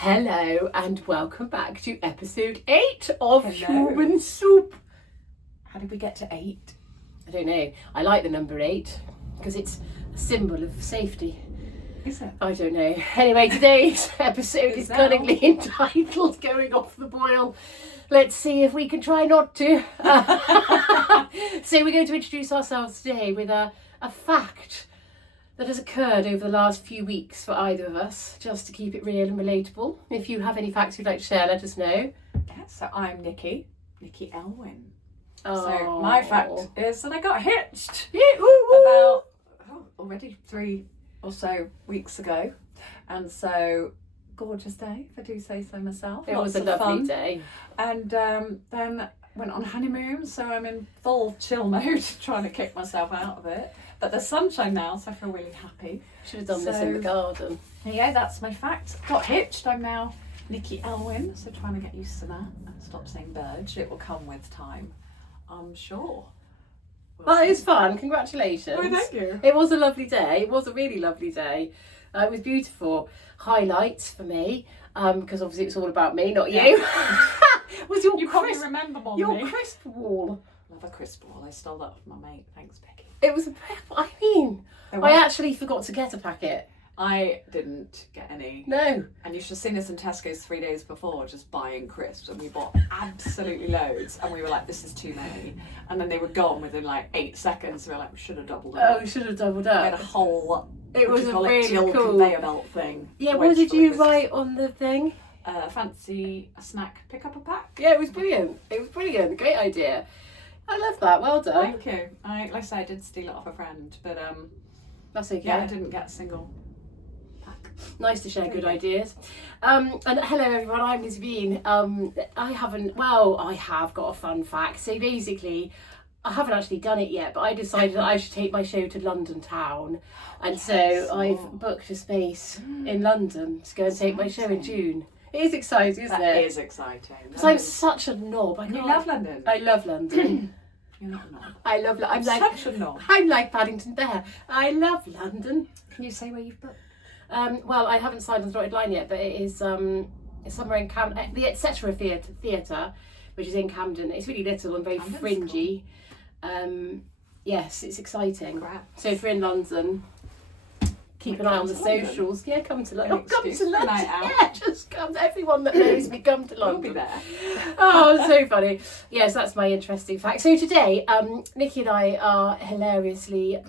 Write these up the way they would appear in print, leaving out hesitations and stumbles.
Hello and welcome back to episode 8 of Hello. Human Soup. How did we get to 8? I don't know. I like the number 8 because it's a symbol of safety. Is it? I don't know. Anyway, today's episode is now. cunningly entitled Going Off the Boil. Let's see if we can try not to. So we're going to introduce ourselves today with a fact that has occurred over the last few weeks for either of us, just to keep it real and relatable. If you have any facts you'd like to share, let us know. Yeah, so I'm Nikki Elwyn. Oh. So my fact is that I got hitched Yeah, woo, woo. about already 3 or so weeks ago. And so, gorgeous day, if I do say so myself. It was a Lots of lovely fun. day. And then went on honeymoon, so I'm in full chill mode, trying to kick myself out of it. But there's sunshine now, so I feel really happy. Should have done this in the garden. Yeah, that's my fact. Got hitched. I'm now Nikki Elwyn, so trying to get used to that and stop saying Burge. It will come with time, I'm sure. That is fun. Congratulations. Oh, thank you. It was a lovely day. It was a really lovely day. It was beautiful. Highlights for me, because obviously it's all about me, not you. Was your You crisp, can't remember more your than me. crisp wall? Love a crisp wall. I stole that from my mate. Thanks, Becky. It was. I mean, I actually forgot to get a packet. I didn't get any. No. And you should have seen us in Tesco's 3 days before just buying crisps, and we bought absolutely loads, and we were like, this is too many. And then they were gone within like 8 seconds. We were like, we should have doubled up. Oh, we should have doubled We had a up. whole It was a really till cool conveyor belt thing. Yeah. What wedged did full of you crisps. write on the thing? Fancy a snack, pick up a pack. Yeah, it was brilliant. It was brilliant. Great idea. I love that. Well done. Thank you. Like I said, I did steal it off a friend, but That's okay. yeah, I didn't get a single pack. Nice to share good ideas. And hello everyone, I'm Liz Bean. I have got a fun fact. So basically, I haven't actually done it yet, but I decided that I should take my show to London town. And so I've booked a space in London to go and take my show in June. It is exciting, isn't That it? is exciting. Because I'm such a knob. You love London. I love London. You're not a knob. I love I'm like Such a knob. I'm like Paddington Bear. I love London. Can you say where you've booked? Well, I haven't signed on the dotted line yet, but it is it's somewhere in Camden, the Etc. Theatre, which is in Camden. It's really little and very Camden's fringy. Yes, it's exciting. Congrats. So if you're in London, keep an eye on the socials. Yeah, come to London. An Come to excuse for a London. night out. Yeah, just come. Everyone that knows me, come to We'll London. be there. Oh, it's so funny. Yes, that's my interesting fact. So today, Nikki and I are hilariously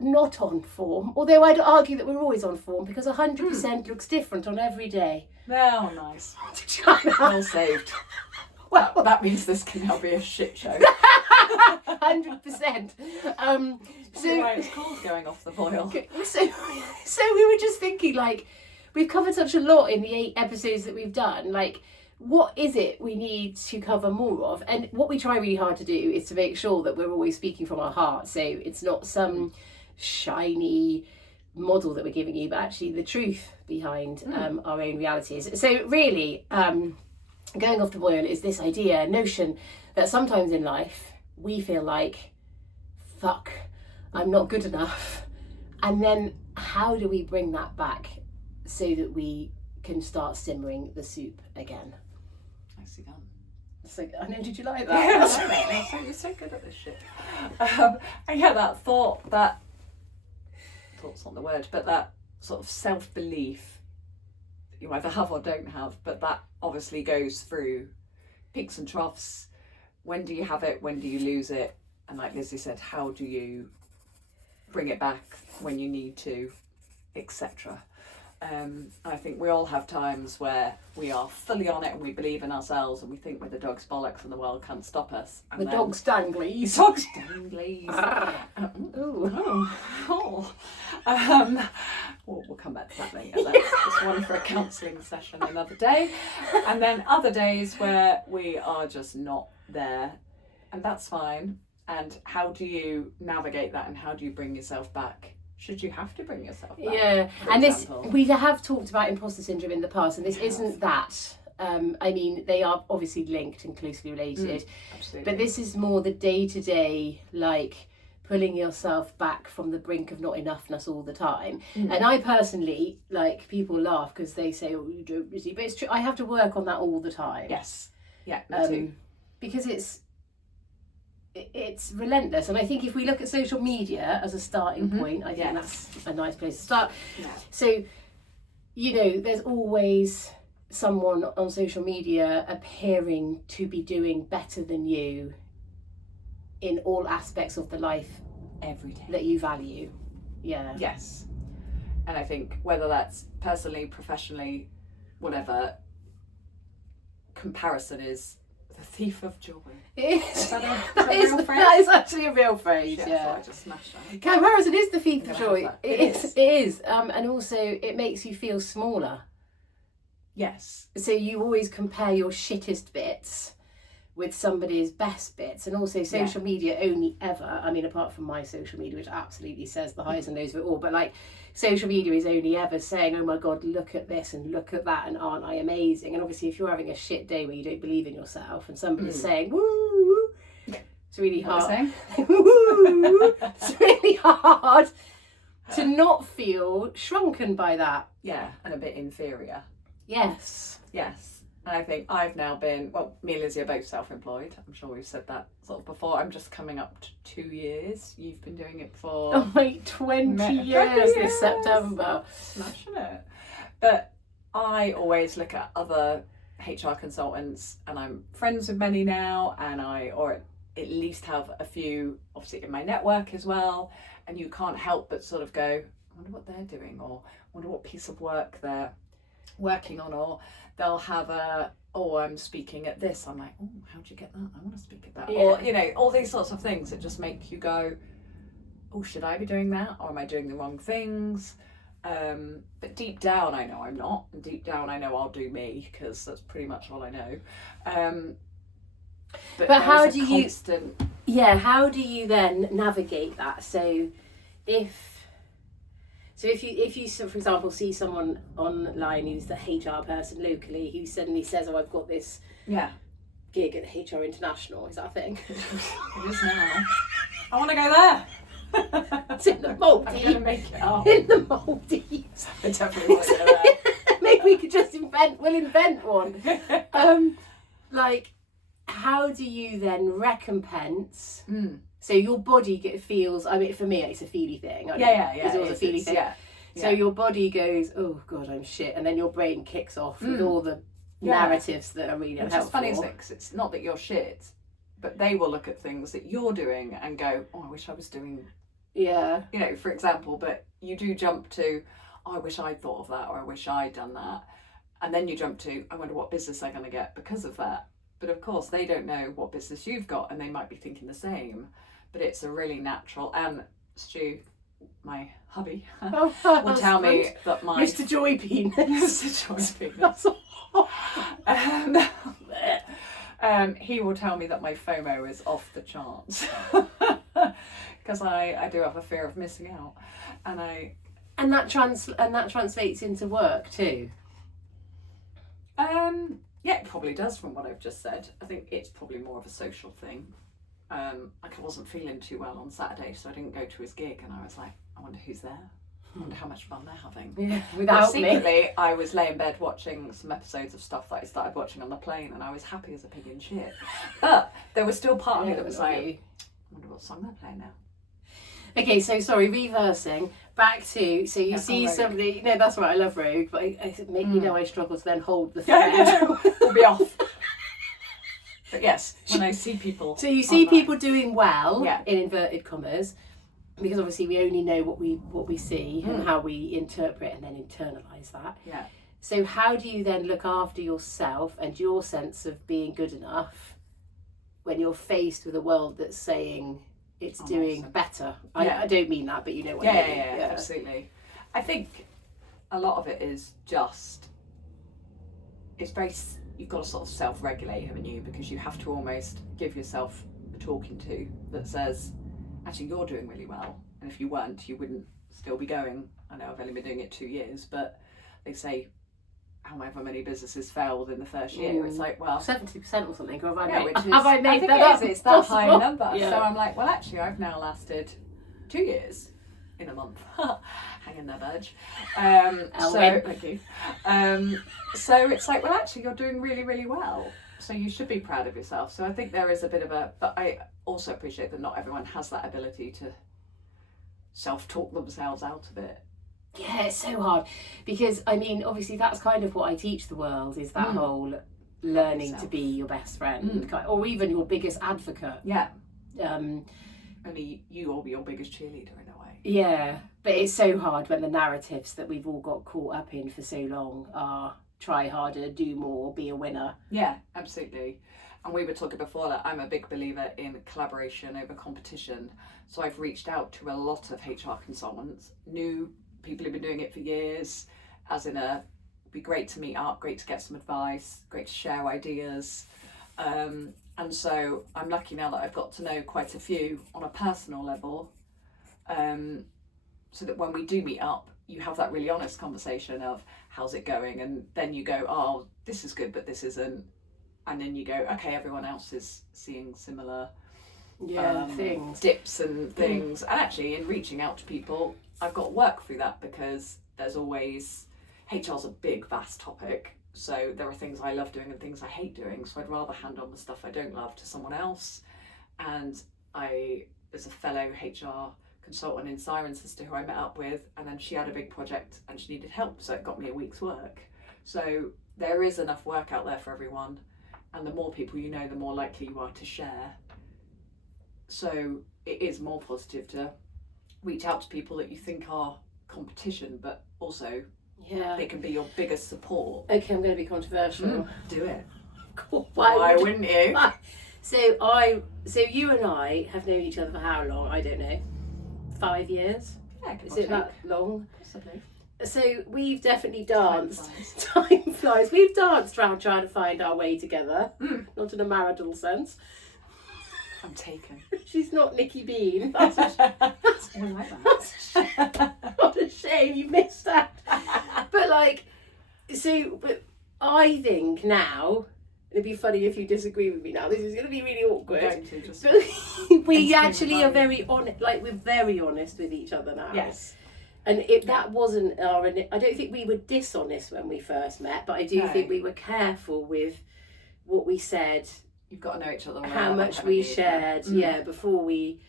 not on form, although I'd argue that we're always on form because 100% looks different on every day. Oh, nice. Did you know? Well saved. Well, that means this can now be a shit show. 100%. So why it's called Going Off the Boil. So we were just thinking, like, we've covered such a lot in the 8 episodes that we've done. Like, what is it we need to cover more of? And what we try really hard to do is to make sure that we're always speaking from our heart. So it's not some shiny model that we're giving you, but actually the truth behind our own realities. So really, going off the boil is this notion that sometimes in life we feel like, fuck, I'm not good enough. And then how do we bring that back so that we can start simmering the soup again? Nicely done. So, I know, did you like Yeah, that? you're so good at this shit. And yeah, that thought's not the word, but that sort of self-belief that you either have or don't have, but that obviously goes through peaks and troughs. When do you have it? When do you lose it? And like Lizzie said, how do you bring it back when you need to, etc. I think we all have times where we are fully on it and we believe in ourselves and we think we're the dog's bollocks and the world can't stop us. And The then- dog's danglies. Dog's danglies. We'll come back to that later. That's one for a counselling session another day. And then other days where we are just not there, and that's fine. And how do you navigate that and how do you bring yourself back? Should you have to bring yourself back? Yeah, for and example? we have talked about imposter syndrome in the past, and this isn't that. I mean, they are obviously linked and closely related, Absolutely. but this is more the day-to-day, like, pulling yourself back from the brink of not enoughness all the time. And I personally, like, people laugh because they say, oh, you don't busy, but it's true. I have to work on that all the time. Yes. Yeah, me too. Because it's relentless. And I think if we look at social media as a starting point, I think that's a nice place to start. Yeah. So, you know, there's always someone on social media appearing to be doing better than you in all aspects of the life every day that you value. Yeah. Yes. And I think whether that's personally, professionally, whatever, comparison is the thief of joy. It is. Is that a real phrase? That is actually a real phrase. Yeah. I just smashed that. Comparison is the thief of joy. It is. And also it makes you feel smaller. Yes. So you always compare your shittest bits with somebody's best bits. And also social media only ever, I mean, apart from my social media, which absolutely says the highs and lows of it all, but like social media is only ever saying, oh my God, look at this and look at that and aren't I amazing? And obviously if you're having a shit day where you don't believe in yourself and somebody's saying, woo, it's really hard. Woo, it's really hard to not feel shrunken by that. Yeah, and a bit inferior. Yes. Yes. And I think I've now been, well, me and Lizzie are both self-employed. I'm sure we've said that sort of before. I'm just coming up to 2 years. You've been doing it for... Oh, like 20 years this September. Smashing it. But I always look at other HR consultants, and I'm friends with many now, and or at least have a few, obviously, in my network as well. And you can't help but sort of go, I wonder what they're doing, or I wonder what piece of work they're working on, or they'll have I'm speaking at this. I'm like, oh, how'd you get that? I want to speak at that. Yeah. Or, you know, all these sorts of things that just make you go, oh, should I be doing that? Or am I doing the wrong things? But deep down, I know I'm not. And deep down, I know I'll do me, because that's pretty much all I know. But how do you... Yeah, how do you then navigate that? So if you, for example, see someone online who's the HR person locally who suddenly says, oh, I've got this gig at HR International, is that a thing? It is now. I want to go there. It's in the Maldives. I'm going to make it up. In the Maldives. I definitely want to go there. Maybe we could just invent one. Like, how do you then recompense... So your body feels, I mean, for me, it's a feely thing. It's always a feely thing. Yeah. So your body goes, oh God, I'm shit. And then your brain kicks off with all the narratives that are really unhelpful. It's funny, isn't it? Because it's not that you're shit, but they will look at things that you're doing and go, oh, I wish I was doing, you know, for example, but you do jump to, oh, I wish I'd thought of that, or I wish I'd done that. And then you jump to, I wonder what business they're going to get because of that. But of course, they don't know what business you've got, and they might be thinking the same. But it's a really natural, and Stu, my hubby, will tell me that my... Mr. Joybean. Mr. Joybean. He will tell me that my FOMO is off the charts. Because I do have a fear of missing out. And that translates into work too? Yeah, it probably does from what I've just said. I think it's probably more of a social thing. Like I wasn't feeling too well on Saturday, so I didn't go to his gig, and I was like, I wonder who's there. I wonder how much fun they're having. Yeah, without me. Secretly, I was laying in bed watching some episodes of stuff that I started watching on the plane, and I was happy as a pig in shit. But there was still part of me that was like, I wonder what song they're playing now. Okay, so sorry, reversing back to, so you see somebody, no, that's right, I love Rogue, but you know I struggle to then hold the thread. We'll be off. But yes, when I see people... So you see people doing well, in inverted commas, because obviously we only know what we see and how we interpret and then internalise that. Yeah. So how do you then look after yourself and your sense of being good enough when you're faced with a world that's saying it's doing better? I don't mean that, but you know what I mean. Yeah, absolutely. I think a lot of it is just... It's very... You've got to sort of self-regulate, haven't you? Because you have to almost give yourself a talking to that says, actually, you're doing really well. And if you weren't, you wouldn't still be going. I know I've only been doing it 2 years, but they say however many businesses fail within the first year. It's like, well... 70% or something. Or have I made that up? It's that high number. Yeah. So I'm like, well, actually, I've now lasted 2 years in a month. Hang in there, Burge. Thank you. So it's like, well, actually, you're doing really, really well. So you should be proud of yourself. So I think there is a bit of but I also appreciate that not everyone has that ability to self-talk themselves out of it. Yeah, it's so hard because I mean, obviously, that's kind of what I teach the world is that whole learning to be your best friend or even your biggest advocate. Yeah. Only you will be your biggest cheerleader in a way. Yeah, but it's so hard when the narratives that we've all got caught up in for so long are try harder, do more, be a winner. Yeah, absolutely. And we were talking before that I'm a big believer in collaboration over competition. So I've reached out to a lot of HR consultants, new people who've been doing it for years, as in it'd be great to meet up, great to get some advice, great to share ideas. And so I'm lucky now that I've got to know quite a few on a personal level, so that when we do meet up, you have that really honest conversation of how's it going, and then you go, oh, this is good, but this isn't, and then you go, okay, everyone else is seeing similar things, dips and things. And actually, in reaching out to people, I've got to work through that because there's always HR's a big, vast topic. So there are things I love doing and things I hate doing. So I'd rather hand on the stuff I don't love to someone else. And there's a fellow HR consultant in Cirencester who I met up with, and then she had a big project and she needed help, so it got me a week's work. So there is enough work out there for everyone, and the more people you know, the more likely you are to share. So it is more positive to reach out to people that you think are competition, but also they can be your biggest support. Okay, I'm going to be controversial. Do it. Cool. Why wouldn't you? So you and I have known each other for how long? I don't know. 5 years? Yeah, is it that long? Possibly. So we've definitely danced. Time flies. We've danced around trying to find our way together. Not in a marital sense. I'm taken. She's not Nikki Bean. That's what a shame you missed that. But I think now, it'd be funny if you disagree with me now. This is going to be really awkward. We actually are very honest. Like, we're very honest with each other now. Yes. And that wasn't I don't think we were dishonest when we first met, but I do think we were careful with what we said. You've got to know each other well. How much we shared, before we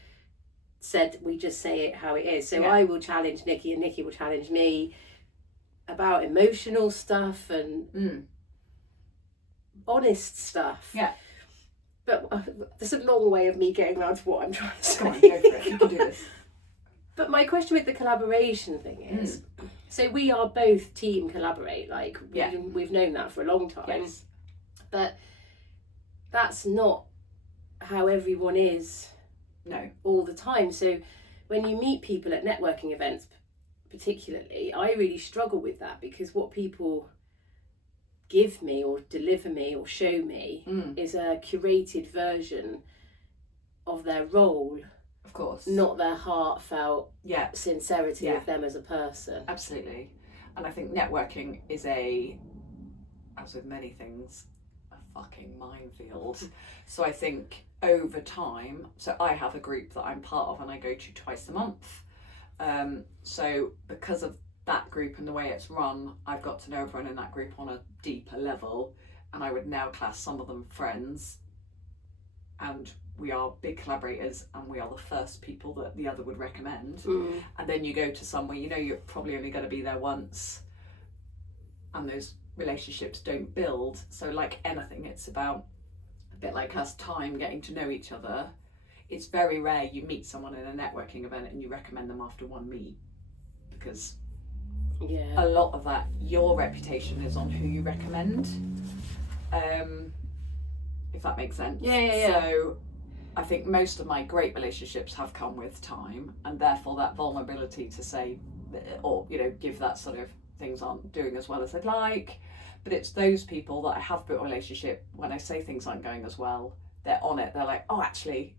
said we just say it how it is. So I will challenge Nikki and Nikki will challenge me about emotional stuff and honest stuff. Yeah. But there's a long way of me getting around to what I'm trying to say. Come on, go for it. You can do this. But my question with the collaboration thing is, so we are both team collaborate. Like, we've known that for a long time. Yes. But that's not how everyone is all the time. So when you meet people at networking events particularly, I really struggle with that, because what people give me or deliver me or show me is a curated version of their role. Of course. Not their heartfelt sincerity of them as a person. Absolutely. And I think networking is as with many things, a fucking minefield. So I think over time, so I have a group that I'm part of and I go to twice a month. So because of that group and the way it's run, I've got to know everyone in that group on a deeper level, and I would now class some of them friends, and we are big collaborators, and we are the first people that the other would recommend. And then you go to somewhere, you know, you're probably only going to be there once, and those relationships don't build. So like anything, it's about, a bit like us, time, getting to know each other. It's very rare you meet someone in a networking event and you recommend them after one meet, because a lot of that, your reputation is on who you recommend, if that makes sense. So I think most of my great relationships have come with time, and therefore that vulnerability to say, or give that sort of things aren't doing as well as I'd like. But it's those people that I have built a relationship, when I say things aren't going as well, they're on it. They're like, oh, actually,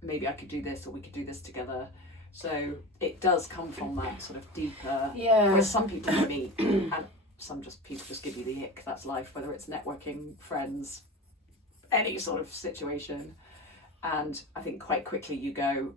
maybe I could do this, or we could do this together. So it does come from that sort of deeper, where some people you meet and some people just give you the ick. That's life, whether it's networking, friends, any sort of situation. And I think quite quickly you go,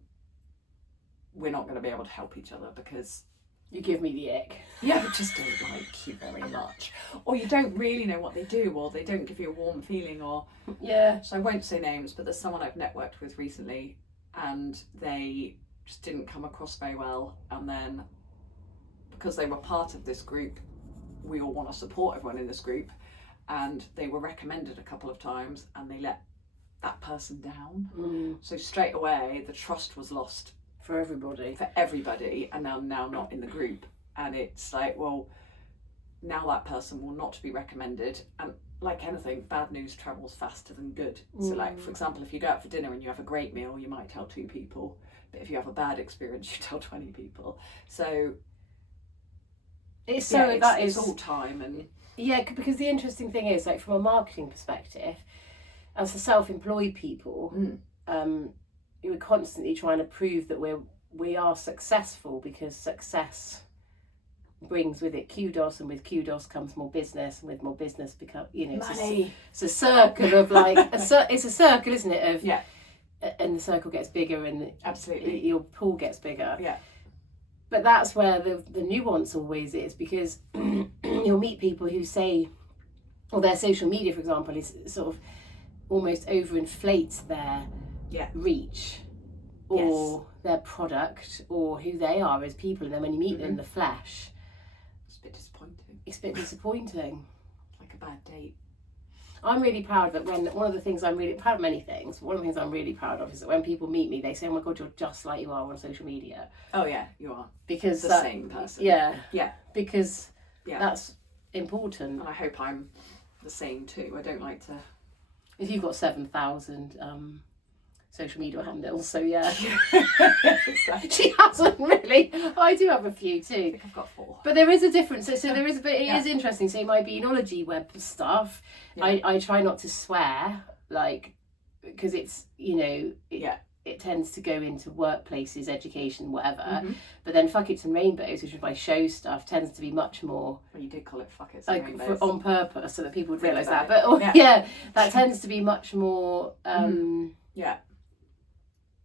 we're not going to be able to help each other because You give me the ick. yeah, I just don't like you very much, or you don't really know what they do, or they don't give you a warm feeling, or Yeah. so I won't say names, but there's someone I've networked with recently, and they just didn't come across very well, and then because they were part of this group, we all want to support everyone in this group, and they were recommended a couple of times, and they let that person down. So straight away the trust was lost For everybody. and now not in the group, and it's like, well, now that person will not be recommended, and like anything, bad news travels faster than good. So like, for example, if you go out for dinner and you have a great meal, you might tell 2 people, but if you have a bad experience, you tell 20 people. So It's it's all time. And yeah, because the interesting thing is, like, from a marketing perspective, as a self-employed people, we're constantly trying to prove that we are successful, because success brings with it kudos, and with kudos comes more business, and with more business money. It's a circle of like it's a circle, isn't it? Of Yeah. And the circle gets bigger, and Absolutely. your pool gets bigger. Yeah. But that's where the nuance always is, because you'll meet people who say, or their social media, for example, is sort of almost overinflates their reach, or their product, or who they are as people, and then when you meet them in the flesh, It's a bit disappointing. It's a bit disappointing. Like a bad date. I'm really proud that one of the things I'm really proud of, many things, but one of the things I'm really proud of is that when people meet me, they say, oh my God, you're just like you are on social media. Oh yeah, you are. Because the same person. Yeah. Yeah. Because that's important. And I hope I'm the same too. I don't like to... If you've got 7,000 social media handles, so yeah. Exactly. She hasn't really. I do have a few too. I think I've got 4. But there is a difference. So there is a bit. It is interesting. So my beanology web stuff, I try not to swear, like, because it's it tends to go into workplaces, education, whatever. But then Fuck It's and Rainbows, which is my show stuff, tends to be much more. Well, you did call it Fuck It's and Like Rainbows. on purpose, so that people would realise that. About But that tends to be much more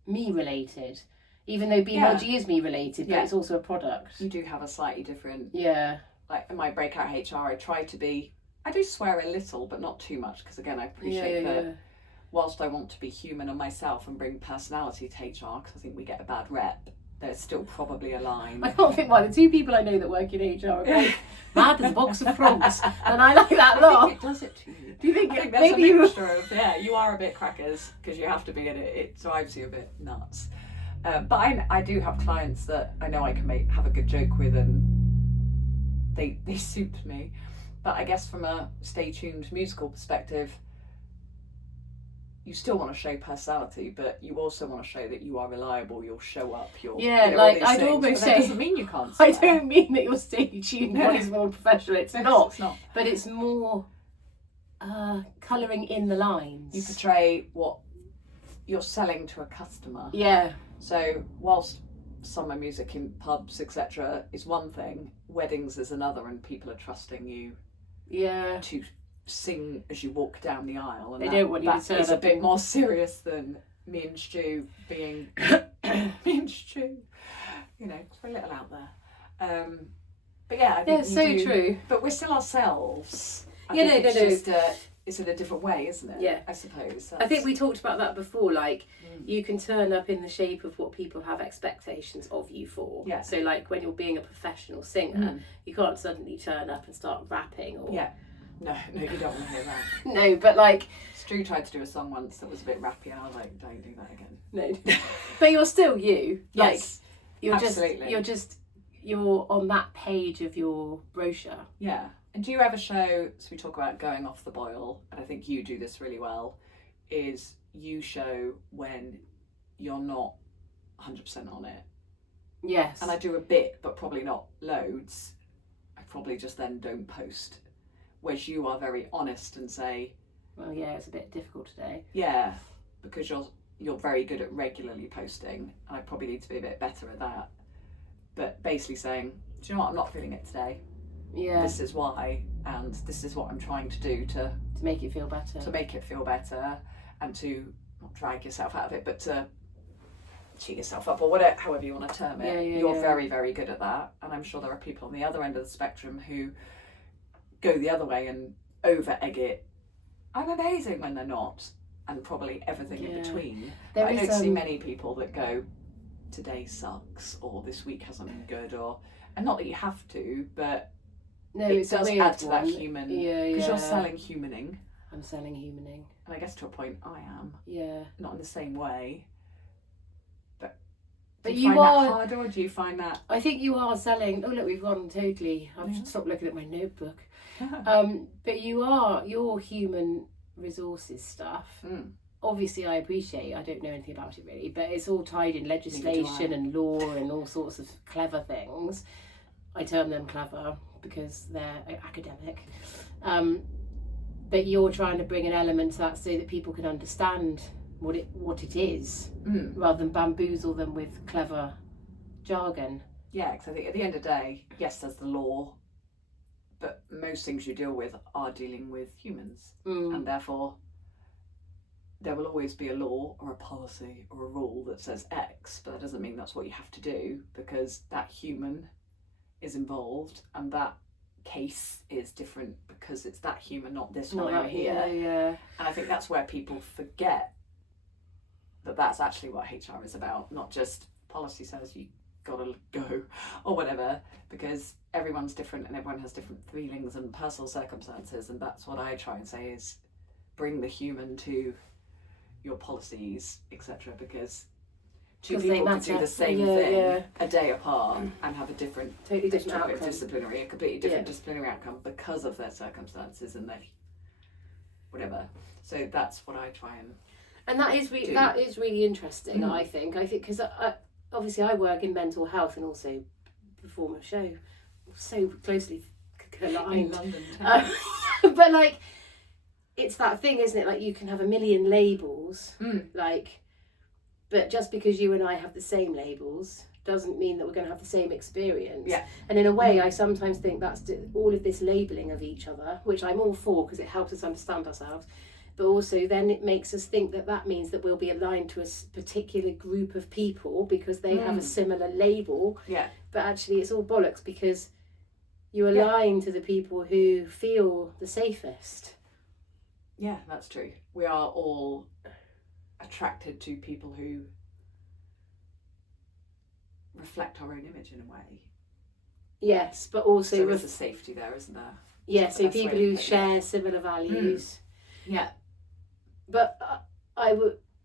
me related. Even though beanology is me related, but it's also a product. You do have a slightly different... Yeah. Like in my Breakout HR, I try to be... I do swear a little, but not too much, because again, I appreciate that whilst I want to be human on myself and bring personality to HR, because I think we get a bad rep, there's still probably a line. I can't think why the 2 people I know that work in HR are both mad as a box of frogs, and I like that lot. I think it does it to you. Do you think, I think there's maybe a mixture of, you are a bit crackers, because you have to be in it. It drives you a bit nuts. But I do have clients that I know I can have a good joke with, and they suit me. But I guess from a Stay Tuned musical perspective, you still want to show personality, but you also want to show that you are reliable, you'll show up, like I'd almost say... That doesn't mean you can't swear. I don't mean that your Stay Tuned one is more professional, it's not. But it's more colouring in the lines. You portray what you're selling to a customer. Yeah. So whilst summer music in pubs, etc., is one thing, weddings is another, and people are trusting you to sing as you walk down the aisle, and they don't want you to turn is a up bit more serious than me and Stu being me and Stu, it's a little out there. But I think so true. But we're still ourselves. It's in a different way, isn't it? Yeah, I suppose. I think we talked about that before. Like, you can turn up in the shape of what people have expectations of you for. Yeah. So, like, when you're being a professional singer, you can't suddenly turn up and start rapping or. Yeah. No, you don't want to hear that. No, but like... Stu tried to do a song once that was a bit rappy, and I was like, don't do that again. No. But you're still you. Yes, like, absolutely. You're on that page of your brochure. Yeah. And do you ever show, so we talk about going off the boil, and I think you do this really well, is you show when you're not 100% on it. Yes. And I do a bit, but probably not loads. I probably just then don't post. Whereas you are very honest and say... Well, yeah, it's a bit difficult today. Yeah, because you're very good at regularly posting, and I probably need to be a bit better at that. But basically saying, do you know what, I'm not feeling it today. Yeah. This is why, and this is what I'm trying to do to make it feel better. To make it feel better, and to not drag yourself out of it, but to cheer yourself up or whatever, however you want to term it. You're yeah. very, very good at that. And I'm sure there are people on the other end of the spectrum who go the other way and over egg it. I'm amazing when they're not, and probably everything in between. There I is, don't see many people that go, today sucks, or this week hasn't been good, or, and not that you have to, but no, it it's does a weird add to that one. human, Yeah, because yeah. you're selling humaning. I'm selling humaning. And I guess to a point I am. Yeah. Not in the same way. But But do you find are, that harder, or do you find that... I think you are selling, oh look, we've gone totally, I've Yeah. stopped looking at my notebook. But your human resources stuff, obviously I appreciate, I don't know anything about it really, but it's all tied in legislation and law and all sorts of clever things. I term them clever because they're academic. But you're trying to bring an element to that so that people can understand what it is, rather than bamboozle them with clever jargon. Yeah, because I think at the end of the day, yes, there's the law, but most things you deal with are dealing with humans, and therefore there will always be a law or a policy or a rule that says X, but that doesn't mean that's what you have to do, because that human is involved and that case is different because it's that human, not this one over here. Yeah. And I think that's where people forget that that's actually what HR is about, not just policy says you gotta go or whatever, because everyone's different and everyone has different feelings and personal circumstances, and that's what I try and say is bring the human to your policies, etc., because two people could do the same thing a day apart and have a totally different outcome. a completely different disciplinary outcome because of their circumstances and their whatever. So that's what I try and that is really interesting. I think because obviously I work in mental health and also perform a show so closely aligned. in London. But like, it's that thing, isn't it? Like, you can have a million labels, like, but just because you and I have the same labels doesn't mean that we're going to have the same experience. Yeah. And in a way, I sometimes think that's all of this labelling of each other, which I'm all for because it helps us understand ourselves. But also then it makes us think that means that we'll be aligned to a particular group of people because they have a similar label. Yeah. But actually it's all bollocks because you align to the people who feel the safest. Yeah, that's true. We are all attracted to people who reflect our own image in a way. Yes, but also... So there's a safety there, isn't there? Yeah, so people who share similar values. Yeah. But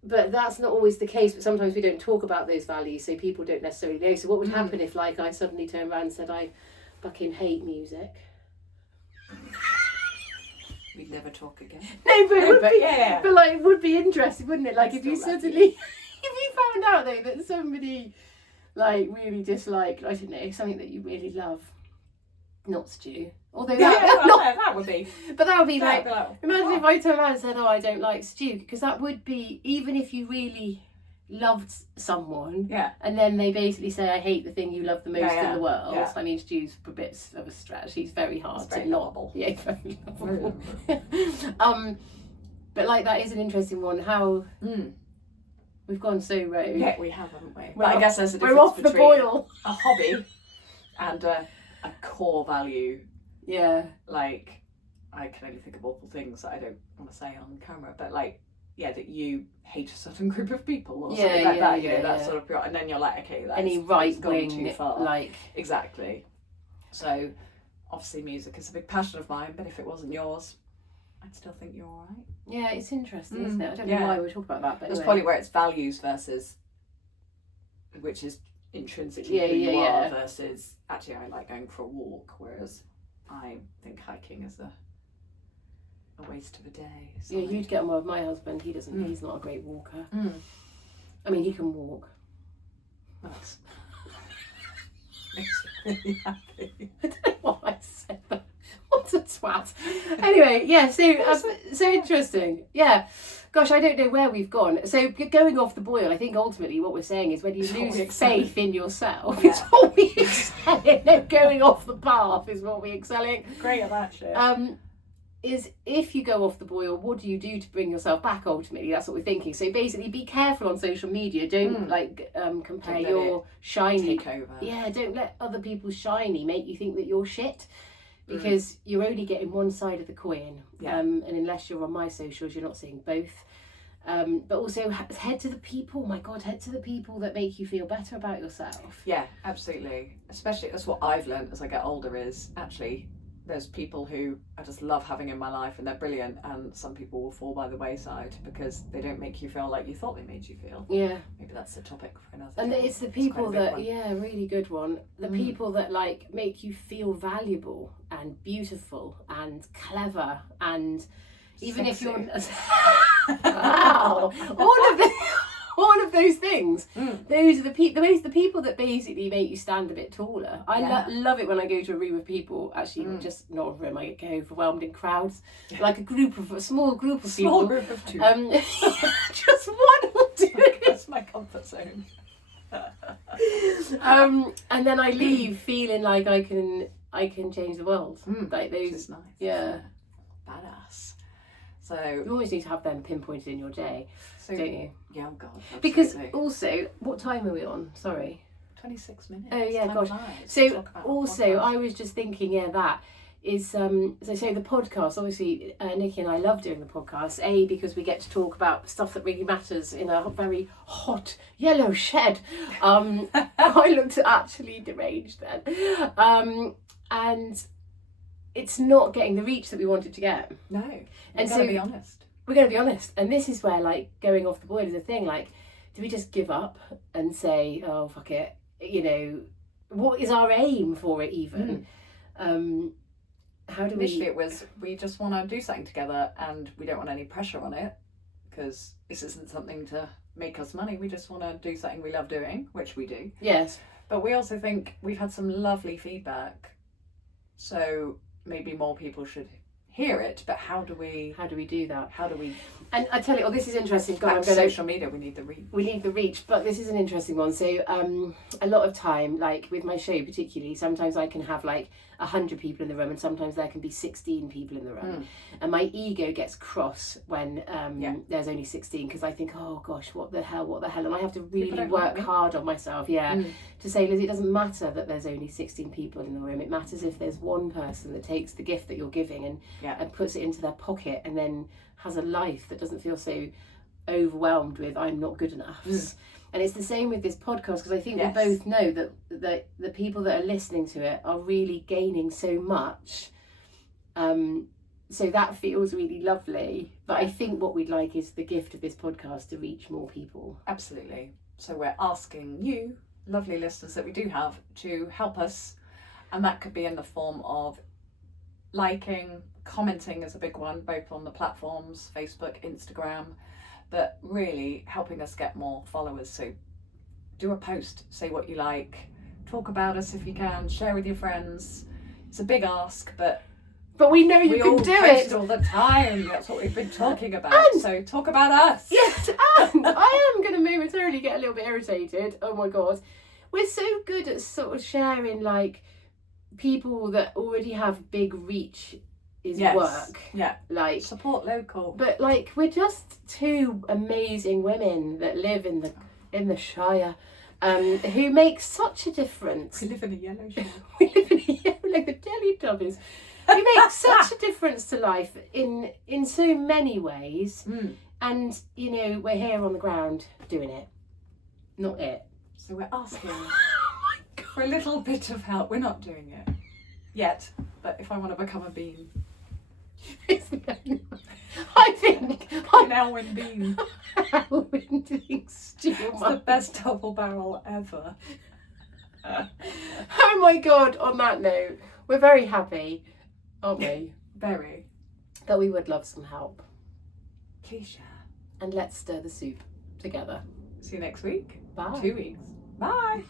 but that's not always the case, but sometimes we don't talk about those values, so people don't necessarily know. So what would happen if, like, I suddenly turned around and said I fucking hate music? We'd never talk again. No, but it would be interesting, wouldn't it? Like, if you suddenly, if you found out though that somebody like really disliked, I don't know, something that you really love, not stew. Although that would be. But that would be like, imagine if I turned around and said, "Oh, I don't like stew," because that would be, even if you really loved someone, and then they basically say, "I hate the thing you love the most in the world." Yeah. I mean, stew's a bit of a stretch. He's very hard very to not. lovable. Yeah, very lovable. But like, that is an interesting one. How we've gone so rogue. Yeah, we have, haven't we? But I guess there's a difference we're off the between boil. a hobby and a core value. Yeah. Like, I can only think of awful things that I don't want to say on camera, but like, that you hate a certain group of people or something like that, that sort of, and then you're like, okay, that's any right gone wing, too far. like, exactly. So obviously music is a big passion of mine, but if it wasn't yours, I'd still think you're all right. Yeah, it's interesting, isn't it? I don't know why we talk about that, but that's anyway. probably where it's values versus, which is intrinsically who you are, versus actually I like going for a walk, whereas I think hiking is a waste of a day. Yeah, you'd get on well with my husband. He doesn't. He's not a great walker. I mean, he can walk. Nice. Makes me really happy. I don't know why I said that. What a twat. Anyway, yeah. So interesting. Yeah. Gosh, I don't know where we've gone. So going off the boil, I think ultimately what we're saying is when you lose faith in yourself, it's what we excel in. Going off the path is what we excel in. Great at that shit. is if you go off the boil, what do you do to bring yourself back? Ultimately, that's what we're thinking. So basically, be careful on social media. Don't compare your shiny. Take over. Yeah, don't let other people's shiny make you think that you're shit, because you're only getting one side of the coin. Yeah. And unless you're on my socials, you're not seeing both. But also head to the people. My God, head to the people that make you feel better about yourself. Yeah, absolutely. Especially, that's what I've learned as I get older, is actually there's people who I just love having in my life and they're brilliant, and some people will fall by the wayside because they don't make you feel like you thought they made you feel. Yeah. Maybe that's the topic for another And day. it's the people that, one. really good one. The people that like make you feel valuable and beautiful and clever, and even Sexy. if you're wow, all of those things. Those are the people that basically make you stand a bit taller. I love it when I go to a room of people. Actually, just not a room. I get overwhelmed in crowds, like a small group of people. Small group of two. Just one will do it. That's my comfort zone. And then I leave feeling like I can change the world. Like those, Which is nice. yeah. Badass. So You always need to have them pinpointed in your day, don't you? Yeah, oh God. Absolutely. Because also, what time are we on? Sorry. 26 minutes. Oh yeah, Time gosh. flies. So Talk about also, podcasts. I was just thinking, that is so the podcast. Obviously, Nikki and I love doing the podcast. Because we get to talk about stuff that really matters in a very hot yellow shed. I looked actually deranged then, and it's not getting the reach that we wanted to get. No. And So be honest. We're going to be honest, and this is where like going off the boil is a thing. Like, do we just give up and say, "Oh fuck it"? What is our aim for it even? How do Initially it was, we just want to do something together and we don't want any pressure on it, because this isn't something to make us money. We just want to do something we love doing, which we do. Yes. But we also think we've had some lovely feedback, so maybe more people should hear it. But how do we do that? How do we? And I tell you, this is interesting. God, social media, we need the reach. We need the reach, but this is an interesting one. So a lot of time, like with my show particularly, sometimes I can have like 100 people in the room, and sometimes there can be 16 people in the room, and my ego gets cross when there's only 16, because I think, oh gosh, what the hell, and I have to really work hard on myself, to say, Liz, it doesn't matter that there's only 16 people in the room. It matters if there's one person that takes the gift that you're giving and puts it into their pocket, and then has a life that doesn't feel so overwhelmed with I'm not good enough. And it's the same with this podcast, because I think we both know that the people that are listening to it are really gaining so much, so that feels really lovely. But I think what we'd like is the gift of this podcast to reach more people. Absolutely. So we're asking you, lovely listeners that we do have, to help us, and that could be in the form of liking, commenting is a big one, both on the platforms, Facebook, Instagram, but really helping us get more followers. So do a post, say what you like, talk about us if you can, share with your friends. It's a big ask, but we know you can do it all the time. That's what we've been talking about. So talk about us. Yes, and I am going to momentarily get a little bit irritated. Oh my God, we're so good at sort of sharing like people that already have big reach work. Yeah. Like support local. But like we're just two amazing women that live in the Shire, who make such a difference. We live in a yellow Shire. We live in a yellow, like the Teletubbies. We make such a difference to life in so many ways. And we're here on the ground doing it. Not it. So we're asking for a little bit of help. We're not doing it yet, but if I want to become a bean. I think an Elwyn bean. Elwyn being stew. It's the best double barrel ever. Oh my God, on that note, we're very happy, aren't we? Very. But we would love some help. Please share. And let's stir the soup together. See you next week. Bye. 2 weeks. Bye.